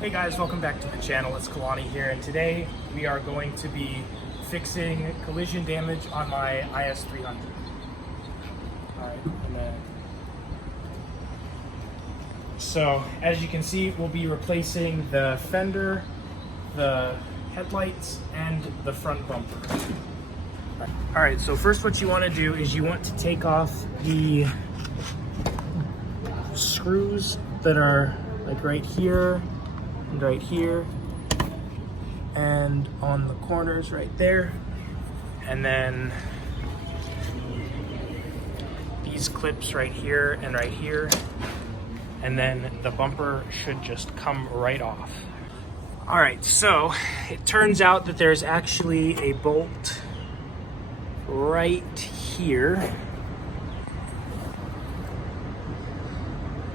Hey guys, welcome back to the channel. It's Kalani here, and today we are going to be fixing collision damage on my IS300. Alright, so as you can see, we'll be replacing the fender, the headlights, and the front bumper. Alright, so first what you want to do is you want to take off the screws that are like right here and right here and on the corners right there, and then these clips right here and right here, and then the bumper should just come right off. All right, so it turns out that there's actually a bolt right here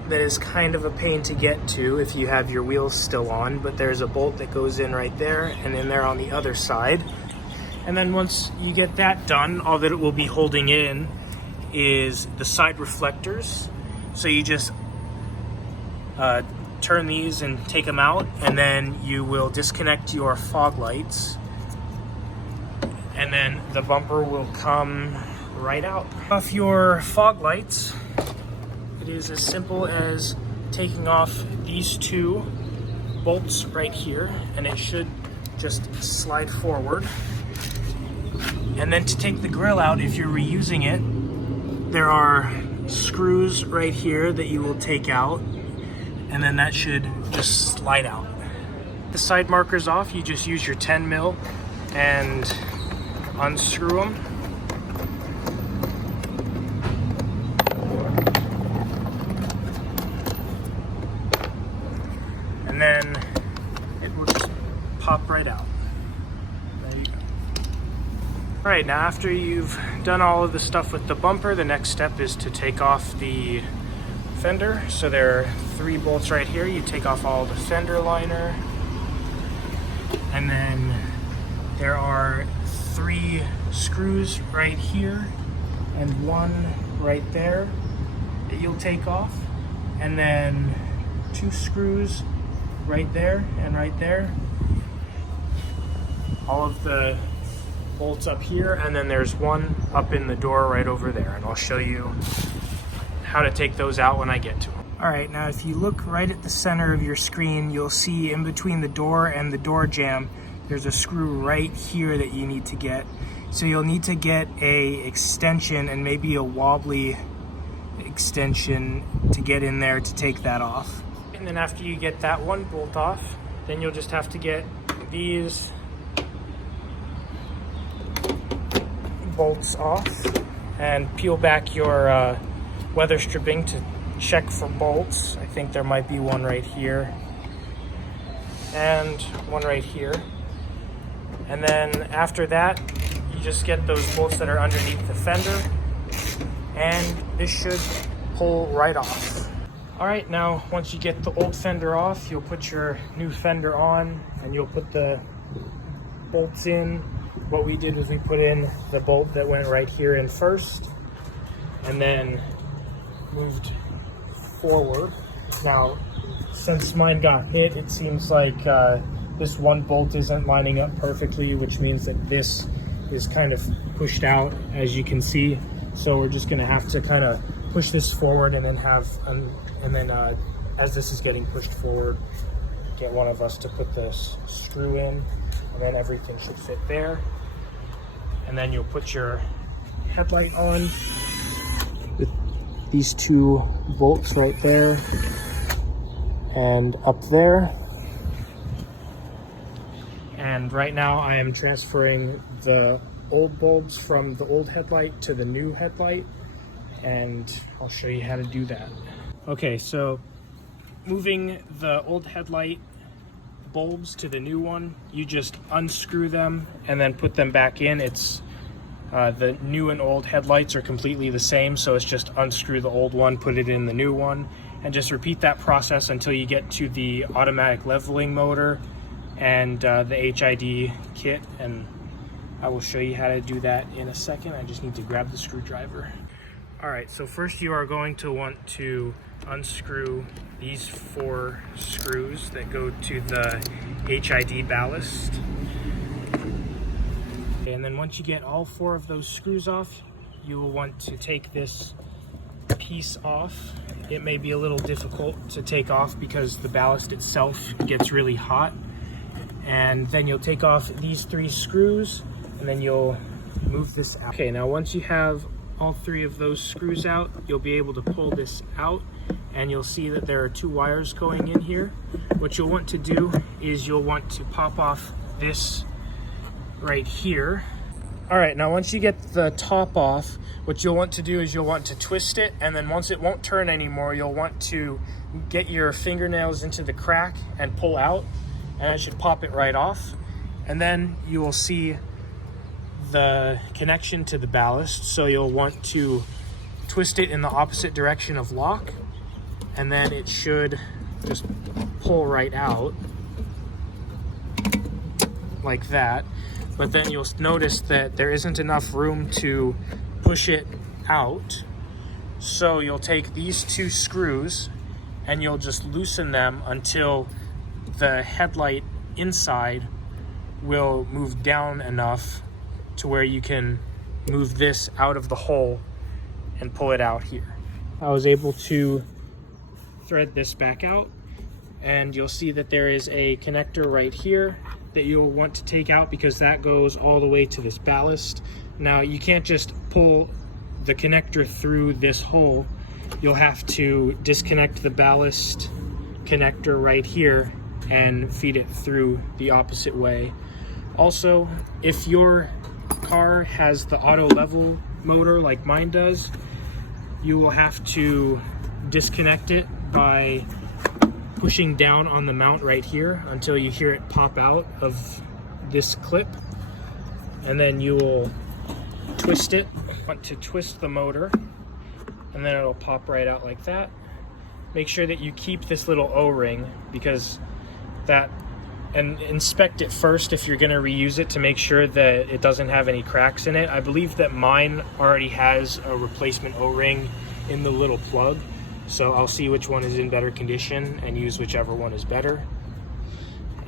that is kind of a pain to get to if you have your wheels still on, but there's a bolt that goes in right there and in there on the other side. And then once you get that done, all that it will be holding in is the side reflectors. So you just turn these and take them out, and then you will disconnect your fog lights, and then the bumper will come right out. Off your fog lights, it is as simple as taking off these two bolts right here, and it should just slide forward. And then to take the grill out, if you're reusing it, there are screws right here that you will take out, and then that should just slide out. The side markers off, you just use your 10 mil and unscrew them. And then it will just pop right out. There you go. All right, now after you've done all of the stuff with the bumper, the next step is to take off the fender. So there are 3 bolts right here. You take off all the fender liner, and then there are 3 screws right here and 1 right there that you'll take off, and then 2 screws right there and right there. All of the bolts up here, and then there's 1 up in the door right over there, and I'll show you how to take those out when I get to them. All right, now if you look right at the center of your screen, you'll see in between the door and the door jamb, there's a screw right here that you need to get. So you'll need to get a extension, and maybe a wobbly extension, to get in there to take that off. And then after you get that 1 bolt off, then you'll just have to get these bolts off and peel back your weather stripping to check for bolts. I think there might be 1 right here and 1 right here. And then after that, you just get those bolts that are underneath the fender, and this should pull right off. All right, now once you get the old fender off, you'll put your new fender on, and you'll put the bolts in. What we did is we put in the bolt that went right here in first, and then moved forward. Now, since mine got hit, it seems like this 1 bolt isn't lining up perfectly, which means that this is kind of pushed out, as you can see. So we're just gonna have to kind of push this forward, and then as this is getting pushed forward, get one of us to put this screw in, and then everything should fit there. And then you'll put your headlight on with these 2 bolts right there and up there. And right now I am transferring the old bulbs from the old headlight to the new headlight, and I'll show you how to do that. Okay, so moving the old headlight bulbs to the new one, you just unscrew them and then put them back in. It's the new and old headlights are completely the same, so it's just unscrew the old one, put it in the new one, and just repeat that process until you get to the automatic leveling motor and the HID kit, and I will show you how to do that in a second. I just need to grab the screwdriver. All right, so first you are going to want to unscrew these 4 screws that go to the HID ballast. And then once you get all 4 of those screws off, you will want to take this piece off. It may be a little difficult to take off because the ballast itself gets really hot. And then you'll take off these 3 screws, and then you'll move this out. Okay, now once you have all 3 of those screws out, you'll be able to pull this out, and you'll see that there are 2 wires going in here. What you'll want to do is you'll want to pop off this right here. All right, now once you get the top off, what you'll want to do is you'll want to twist it, and then once it won't turn anymore, you'll want to get your fingernails into the crack and pull out, and that should pop it right off. And then you will see the connection to the ballast, so you'll want to twist it in the opposite direction of lock, and then it should just pull right out like that. But then you'll notice that there isn't enough room to push it out, so you'll take these 2 screws and you'll just loosen them until the headlight inside will move down enough to where you can move this out of the hole and pull it out here. I was able to thread this back out, and you'll see that there is a connector right here that you'll want to take out because that goes all the way to this ballast. Now you can't just pull the connector through this hole. You'll have to disconnect the ballast connector right here and feed it through the opposite way. Also, if your car has the auto level motor like mine does, you will have to disconnect it by pushing down on the mount right here until you hear it pop out of this clip, and then you will twist it. Want to twist the motor, and then it'll pop right out like that. Make sure that you keep this little O-ring because that, and inspect it first if you're going to reuse it to make sure that it doesn't have any cracks in it. I believe that mine already has a replacement O-ring in the little plug, so I'll see which one is in better condition and use whichever one is better.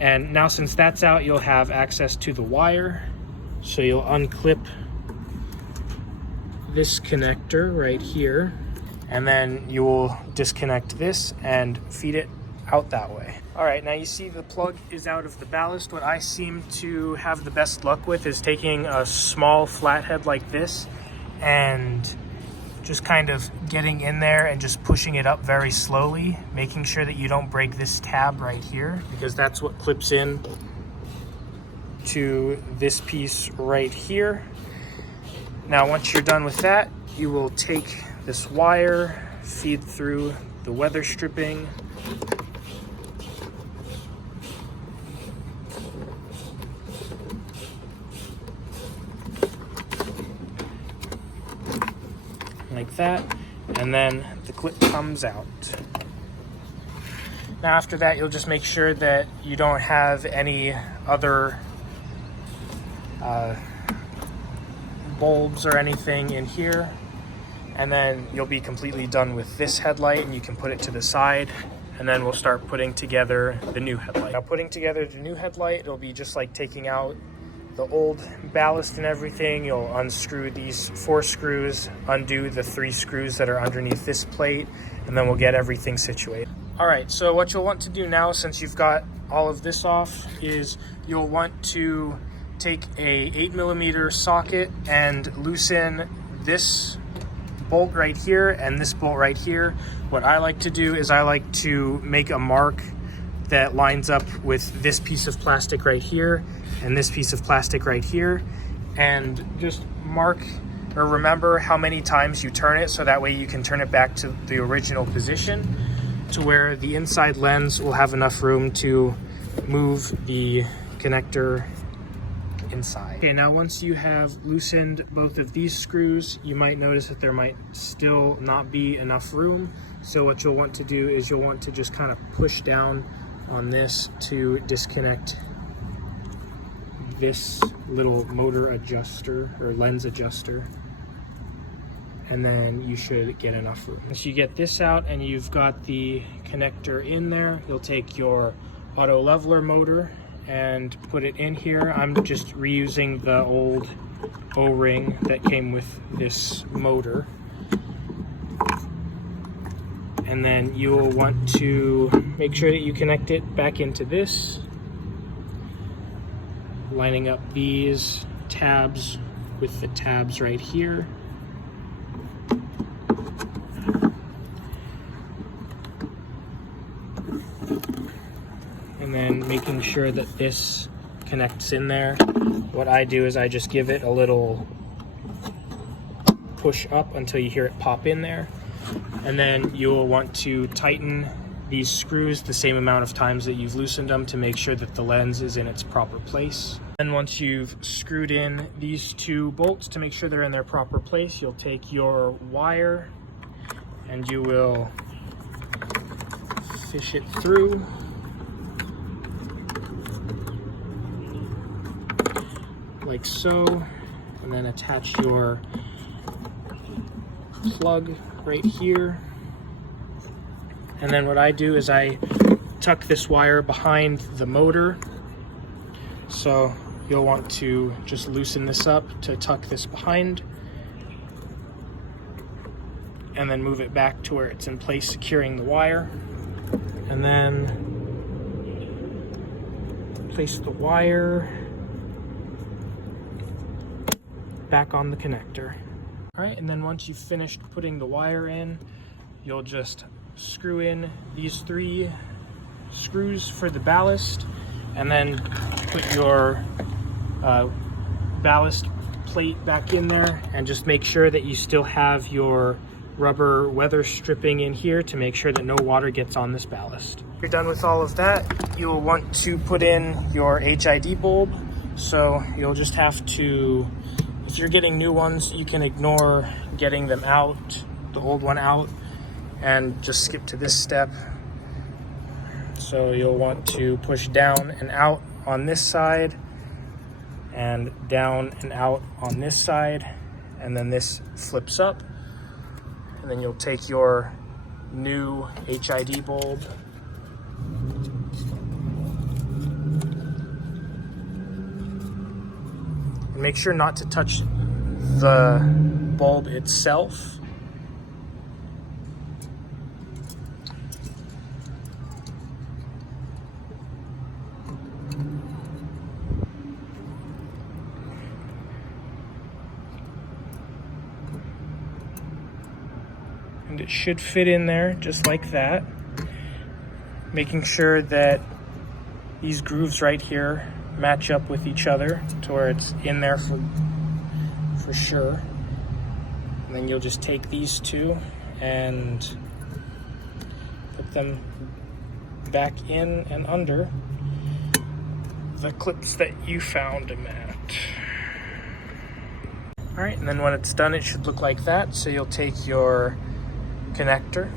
And now since that's out, you'll have access to the wire, so you'll unclip this connector right here, and then you will disconnect this and feed it out that way. All right, now you see the plug is out of the ballast. What I seem to have the best luck with is taking a small flathead like this and just kind of getting in there and just pushing it up very slowly, making sure that you don't break this tab right here, because that's what clips in to this piece right here. Now, once you're done with that, you will take this wire, feed through the weather stripping, like that, and then the clip comes out. Now after that, you'll just make sure that you don't have any other bulbs or anything in here, and then you'll be completely done with this headlight, and you can put it to the side, and then we'll start putting together the new headlight. Now putting together the new headlight, it'll be just like taking out the old ballast and everything. You'll unscrew these 4 screws, undo the 3 screws that are underneath this plate, and then we'll get everything situated. All right, so what you'll want to do now, since you've got all of this off, is you'll want to take a 8mm socket and loosen this bolt right here and this bolt right here. What I like to do is I like to make a mark that lines up with this piece of plastic right here and this piece of plastic right here, and just mark or remember how many times you turn it, so that way you can turn it back to the original position to where the inside lens will have enough room to move the connector inside. Okay, now once you have loosened both of these screws, you might notice that there might still not be enough room. So what you'll want to do is you'll want to just kind of push down on this to disconnect this little motor adjuster or lens adjuster. and then you should get enough room. Once you get this out and you've got the connector in there, you'll take your auto leveler motor and put it in here. I'm just reusing the old O-ring that came with this motor. And then you will want to make sure that you connect it back into this, lining up these tabs with the tabs right here. And then making sure that this connects in there. What I do is I just give it a little push up until you hear it pop in there. And then you'll want to tighten these screws the same amount of times that you've loosened them to make sure that the lens is in its proper place. And once you've screwed in these two bolts to make sure they're in their proper place, you'll take your wire and you will fish it through. Like so, and then attach your plug right here. And then what I do is I tuck this wire behind the motor. So you'll want to just loosen this up to tuck this behind, and then move it back to where it's in place, securing the wire. And then place the wire back on the connector. All right, and then once you've finished putting the wire in, you'll just screw in these 3 screws for the ballast, and then put your ballast plate back in there, and just make sure that you still have your rubber weather stripping in here to make sure that no water gets on this ballast. If you're done with all of that, you'll want to put in your HID bulb. So you'll just have to, if you're getting new ones, you can ignore getting them out, the old one out, and just skip to this step. So you'll want to push down and out on this side, and down and out on this side, and then this flips up. And then you'll take your new HID bulb and make sure not to touch the bulb itself. And it should fit in there just like that. Making sure that these grooves right here match up with each other to where it's in there for sure. And then you'll just take these two and put them back in and under the clips that you found them at. All right, and then when it's done, it should look like that. So you'll take your connector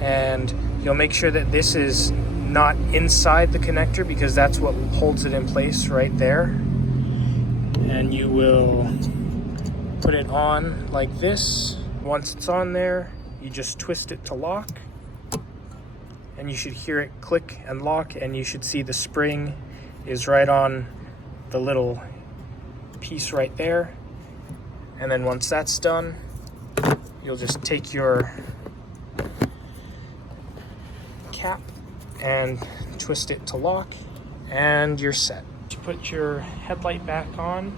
and you'll make sure that this is not inside the connector, because that's what holds it in place right there. And you will put it on like this. Once it's on there, you just twist it to lock, and you should hear it click and lock, and you should see the spring is right on the little piece right there. And then once that's done, you'll just take your cap and twist it to lock, and you're set. To put your headlight back on,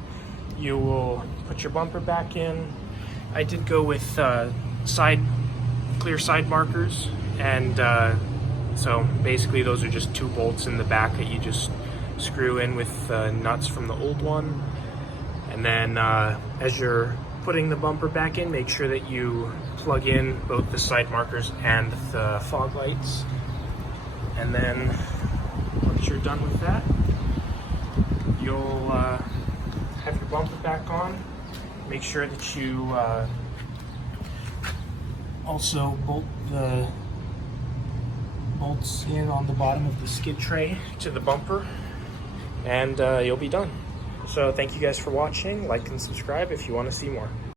you will put your bumper back in. I did go with clear side markers, and so basically those are just 2 bolts in the back that you just screw in with nuts from the old one. And then as you're putting the bumper back in, make sure that you plug in both the side markers and the fog lights. And then once you're done with that, you'll have your bumper back on. Make sure that you also bolt the bolts in on the bottom of the skid tray to the bumper, and you'll be done. So thank you guys for watching. Like and subscribe if you want to see more.